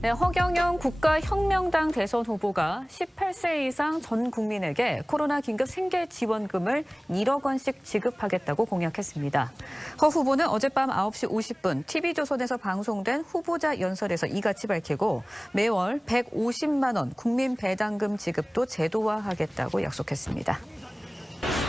네, 허경영 국가혁명당 대선 후보가 18세 이상 전 국민에게 코로나 긴급 생계 지원금을 1억 원씩 지급하겠다고 공약했습니다. 허 후보는 어젯밤 9시 50분 TV조선에서 방송된 후보자 연설에서 이같이 밝히고 매월 150만 원 국민 배당금 지급도 제도화하겠다고 약속했습니다.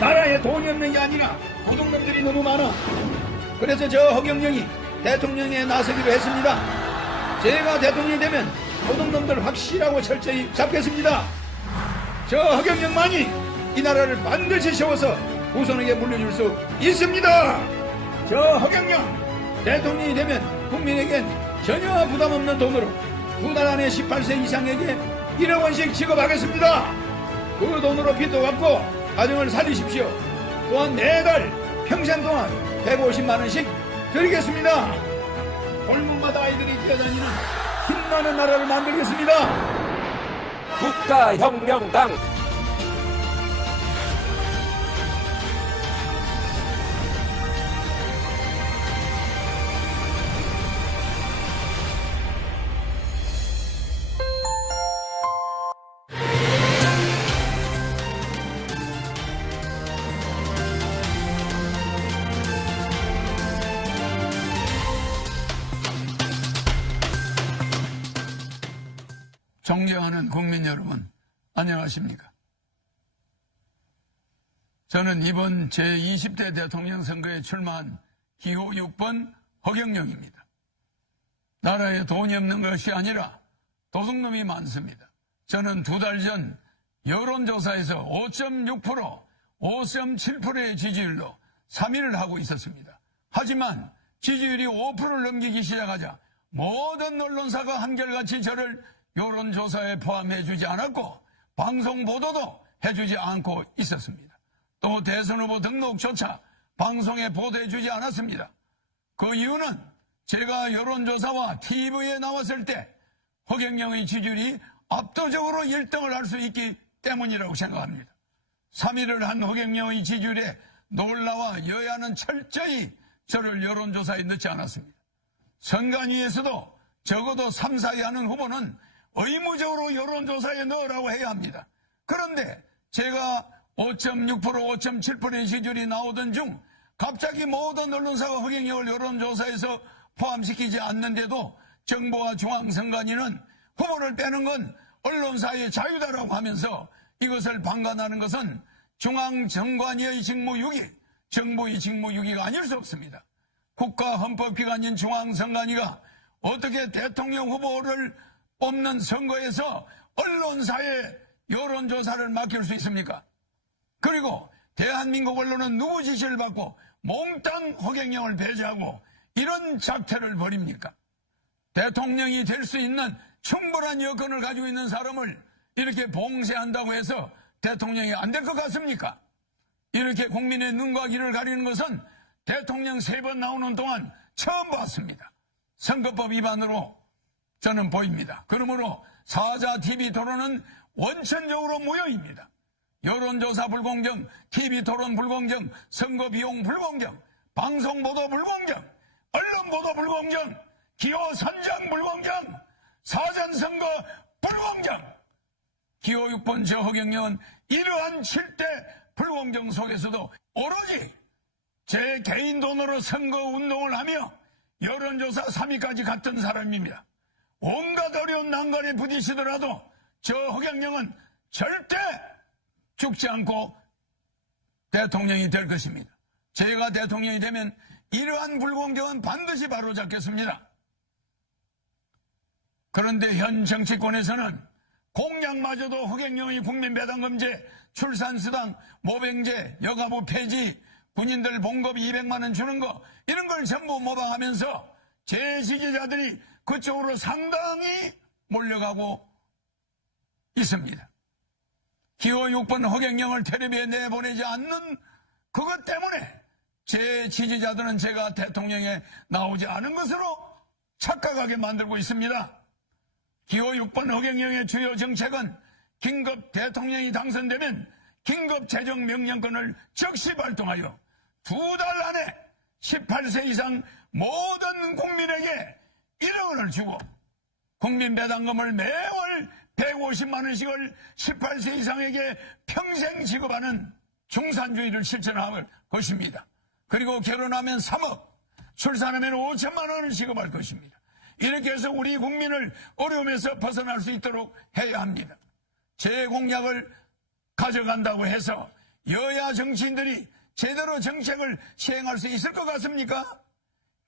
나라에 돈이 없는 게 아니라 도둑놈들이 너무 많아. 그래서 저 허경영이 대통령에 나서기로 했습니다. 제가 대통령이 되면 도둑놈들 확실하고 철저히 잡겠습니다. 저 허경영만이 이 나라를 반드시 세워서 후손에게 물려줄 수 있습니다. 저 허경영 대통령이 되면 국민에겐 전혀 부담 없는 돈으로 두 달 안에 18세 이상에게 1억 원씩 지급하겠습니다. 그 돈으로 빚도 갚고 가정을 살리십시오. 또한 매달 평생 동안 150만 원씩 드리겠습니다. 골목마다 아이들이 뛰어다니는 힘나는 나라를 만들겠습니다. 국가혁명당 존경하는 국민 여러분, 안녕하십니까? 저는 이번 제20대 대통령 선거에 출마한 기호 6번 허경영입니다. 나라에 돈이 없는 것이 아니라 도둑놈이 많습니다. 저는 두 달 전 여론조사에서 5.6%, 5.7%의 지지율로 3위를 하고 있었습니다. 하지만 지지율이 5%를 넘기기 시작하자 모든 언론사가 한결같이 저를 여론조사에 포함해주지 않았고 방송 보도도 해주지 않고 있었습니다. 또 대선 후보 등록조차 방송에 보도해주지 않았습니다. 그 이유는 제가 여론조사와 TV에 나왔을 때 허경영의 지지율이 압도적으로 1등을 할 수 있기 때문이라고 생각합니다. 3위를 한 허경영의 지지율에 놀라와 여야는 철저히 저를 여론조사에 넣지 않았습니다. 선관위에서도 적어도 3, 4위 하는 후보는 의무적으로 여론조사에 넣으라고 해야 합니다. 그런데 제가 5.6% 5.7%의 지지율이 나오던 중 갑자기 모든 언론사가 허경영을 여론조사에서 포함시키지 않는데도 정부와 중앙선관위는 후보를 빼는 건 언론사의 자유다라고 하면서 이것을 방관하는 것은 중앙선관위의 직무유기, 정부의 직무유기가 아닐 수 없습니다. 국가헌법기관인 중앙선관위가 어떻게 대통령 후보를 뽑는 선거에서 언론사에 여론조사를 맡길 수 있습니까? 그리고 대한민국 언론은 누구 지시를 받고 몽땅 허경영을 배제하고 이런 작태를 벌입니까? 대통령이 될 수 있는 충분한 여건을 가지고 있는 사람을 이렇게 봉쇄한다고 해서 대통령이 안 될 것 같습니까? 이렇게 국민의 눈과 귀를 가리는 것은 대통령 세 번 나오는 동안 처음 봤습니다. 선거법 위반으로 저는 보입니다. 그러므로 사자 TV 토론은 원천적으로 무효입니다. 여론조사 불공정, TV 토론 불공정, 선거 비용 불공정, 방송 보도 불공정, 언론 보도 불공정, 기호 선정 불공정, 사전 선거 불공정. 기호 6번 저 허경영은 이러한 7대 불공정 속에서도 오로지 제 개인 돈으로 선거 운동을 하며 여론조사 3위까지 갔던 사람입니다. 온갖 어려운 난관에 부딪히더라도 저 허경영은 절대 죽지 않고 대통령이 될 것입니다. 제가 대통령이 되면 이러한 불공정은 반드시 바로잡겠습니다. 그런데 현 정치권에서는 공약마저도 허경영의 국민배당금제, 출산수당, 모병제, 여가부 폐지, 군인들 봉급 200만 원 주는 거 이런 걸 전부 모방하면서 제 지지자들이 그쪽으로 상당히 몰려가고 있습니다. 기호 6번 허경영을 텔레비에 내보내지 않는 그것 때문에 제 지지자들은 제가 대통령에 나오지 않은 것으로 착각하게 만들고 있습니다. 기호 6번 허경영의 주요 정책은 긴급 대통령이 당선되면 긴급 재정 명령권을 즉시 발동하여 두 달 안에 18세 이상 모든 국민에게 1억 원을 주고 국민 배당금을 매월 150만 원씩을 18세 이상에게 평생 지급하는 중산주의를 실천할 것입니다. 그리고 결혼하면 3억, 출산하면 5천만 원을 지급할 것입니다. 이렇게 해서 우리 국민을 어려움에서 벗어날 수 있도록 해야 합니다. 제 공약을 가져간다고 해서 여야 정치인들이 제대로 정책을 시행할 수 있을 것 같습니까?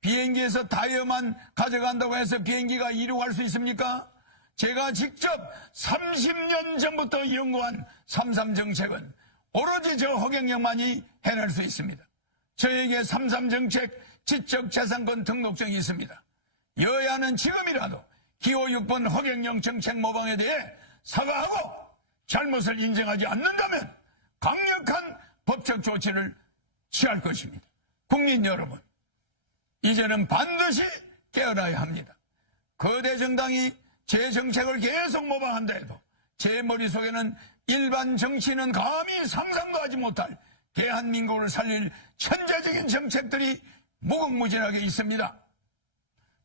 비행기에서 타이어만 가져간다고 해서 비행기가 이륙할 수 있습니까? 제가 직접 30년 전부터 연구한 33 정책은 오로지 저 허경영만이 해낼 수 있습니다. 저에게 33 정책 지적재산권 등록증이 있습니다. 여야는 지금이라도 기호 6번 허경영 정책 모방에 대해 사과하고 잘못을 인정하지 않는다면 강력한 법적 조치를 취할 것입니다. 국민 여러분, 이제는 반드시 깨어나야 합니다. 거대 정당이 제 정책을 계속 모방한다 해도 제 머릿속에는 일반 정치인은 감히 상상도 하지 못할 대한민국을 살릴 천재적인 정책들이 무궁무진하게 있습니다.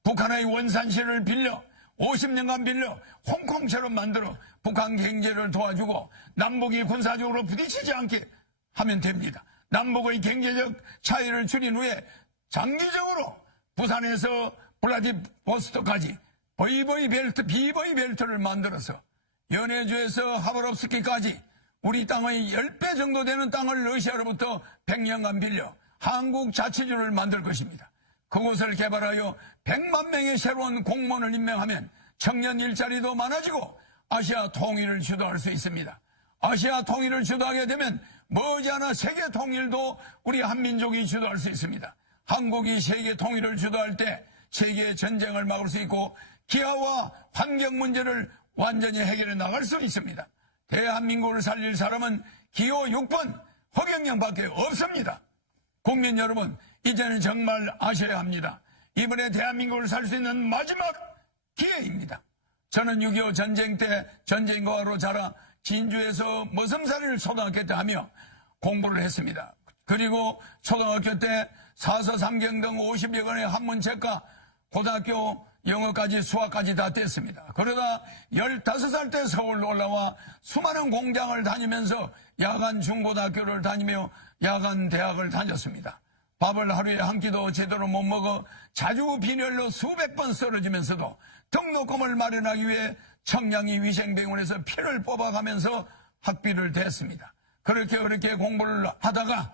북한의 원산시를 빌려 50년간 빌려 홍콩처럼 만들어 북한 경제를 도와주고 남북이 군사적으로 부딪히지 않게 하면 됩니다. 남북의 경제적 차이를 줄인 후에 장기적으로 부산에서 블라디보스토크까지 버이버이 벨트, 비버이 벨트를 만들어서 연해주에서 하버롭스키까지 우리 땅의 10배 정도 되는 땅을 러시아로부터 100년간 빌려 한국 자치주를 만들 것입니다. 그곳을 개발하여 100만 명의 새로운 공무원을 임명하면 청년 일자리도 많아지고 아시아 통일을 주도할 수 있습니다. 아시아 통일을 주도하게 되면 머지않아 세계 통일도 우리 한민족이 주도할 수 있습니다. 한국이 세계 통일을 주도할 때 세계 전쟁을 막을 수 있고 기아와 환경 문제를 완전히 해결해 나갈 수 있습니다. 대한민국을 살릴 사람은 기호 6번 허경영밖에 없습니다. 국민 여러분, 이제는 정말 아셔야 합니다. 이번에 대한민국을 살 수 있는 마지막 기회입니다. 저는 6.25 전쟁 때 전쟁과로 자라 진주에서 머슴살이를 초등학교 때 하며 공부를 했습니다. 그리고 초등학교 때 사서 삼경 등 50여 권의 한문 책과 고등학교 영어까지 수학까지 다 뗐습니다. 그러다 15살 때 서울로 올라와 수많은 공장을 다니면서 야간 중고등학교를 다니며 야간 대학을 다녔습니다. 밥을 하루에 한 끼도 제대로 못 먹어 자주 빈혈로 수백 번 쓰러지면서도 등록금을 마련하기 위해 청량리 위생병원에서 피를 뽑아가면서 학비를 댔습니다. 그렇게 그렇게 공부를 하다가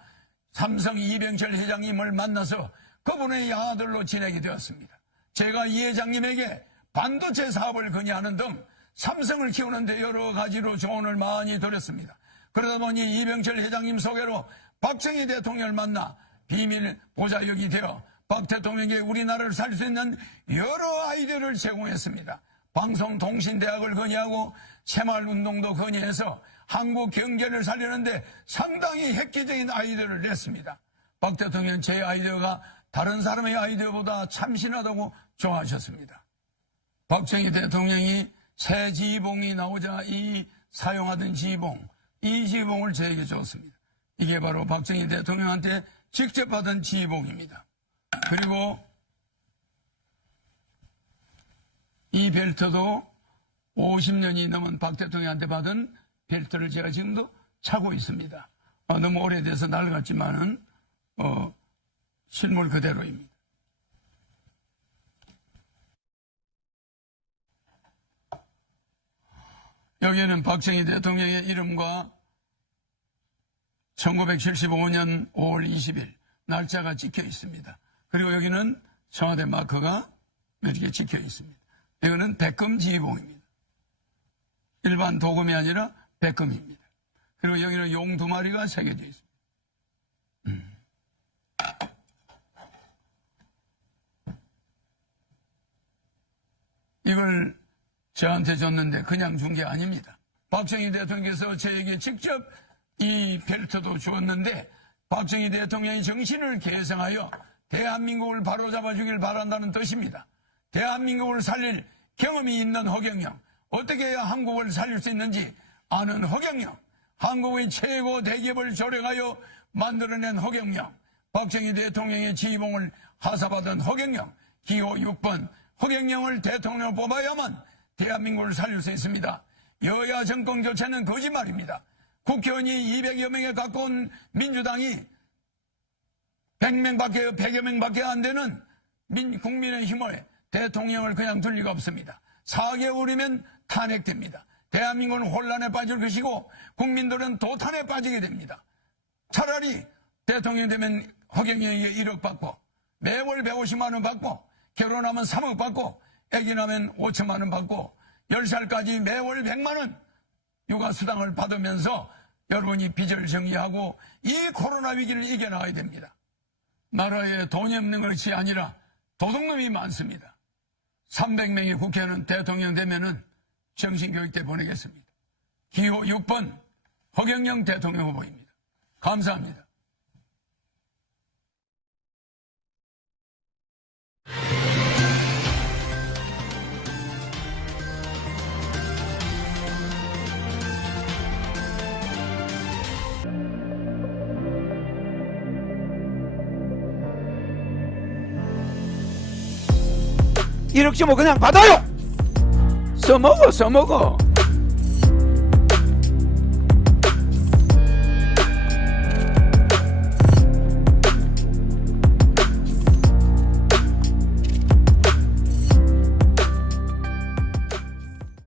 삼성 이병철 회장님을 만나서 그분의 아들로 지내게 되었습니다. 제가 이 회장님에게 반도체 사업을 건의하는 등 삼성을 키우는데 여러 가지로 조언을 많이 드렸습니다. 그러다 보니 이병철 회장님 소개로 박정희 대통령을 만나 비밀 보좌역이 되어 박 대통령에게 우리나라를 살 수 있는 여러 아이디어를 제공했습니다. 방송통신대학을 건의하고 새마을운동도 건의해서 한국 경제를 살리는데 상당히 획기적인 아이디어를 냈습니다. 박 대통령 제 아이디어가 다른 사람의 아이디어보다 참신하다고 좋아하셨습니다. 박정희 대통령이 새 지휘봉이 나오자 이 사용하던 지휘봉, 이 지휘봉을 저에게 줬습니다. 이게 바로 박정희 대통령한테 직접 받은 지휘봉입니다. 그리고 이 벨트도 50년이 넘은 박 대통령한테 받은 벨트를 제가 지금도 차고 있습니다. 어, 너무 오래돼서 낡았지만은 어, 실물 그대로입니다. 여기에는 박정희 대통령의 이름과 1975년 5월 20일 날짜가 찍혀 있습니다. 그리고 여기는 청와대 마크가 이렇게 찍혀 있습니다. 이거는 백금 지휘봉입니다. 일반 도금이 아니라 백금입니다. 그리고 여기는 용 두 마리가 새겨져 있습니다. 음. 이걸 저한테 줬는데 그냥 준 게 아닙니다. 박정희 대통령께서 저에게 직접 이 벨트도 주었는데 박정희 대통령의 정신을 계승하여 대한민국을 바로잡아 주길 바란다는 뜻입니다. 대한민국을 살릴 경험이 있는 허경영, 어떻게 해야 한국을 살릴 수 있는지 아는 허경영, 한국의 최고 대기업을 조력하여 만들어낸 허경영, 박정희 대통령의 지휘봉을 하사받은 허경영, 기호 6번 허경영을 대통령 뽑아야만 대한민국을 살릴 수 있습니다. 여야 정권 교체는 거짓말입니다. 국회의원이 200여 명에 가까운 민주당이 100명밖에 100여 명밖에 안 되는 민, 국민의 힘을 대통령을 그냥 둘 리가 없습니다. 4개월이면 탄핵됩니다. 대한민국은 혼란에 빠질 것이고 국민들은 도탄에 빠지게 됩니다. 차라리 대통령 되면 허경영이 1억 받고 매월 150만 원 받고 결혼하면 3억 받고 아기 나면 5천만 원 받고 10살까지 매월 100만 원 육아 수당을 받으면서 여러분이 빚을 정리하고 이 코로나 위기를 이겨나가야 됩니다. 나라에 돈이 없는 것이 아니라 도둑놈이 많습니다. 300명의 국회의원은 대통령 되면은 정신교육대 보내겠습니다. 기호 6번 허경영 대통령 후보입니다. 감사합니다. 이렇게 뭐 그냥 받아요. 써먹어 써먹어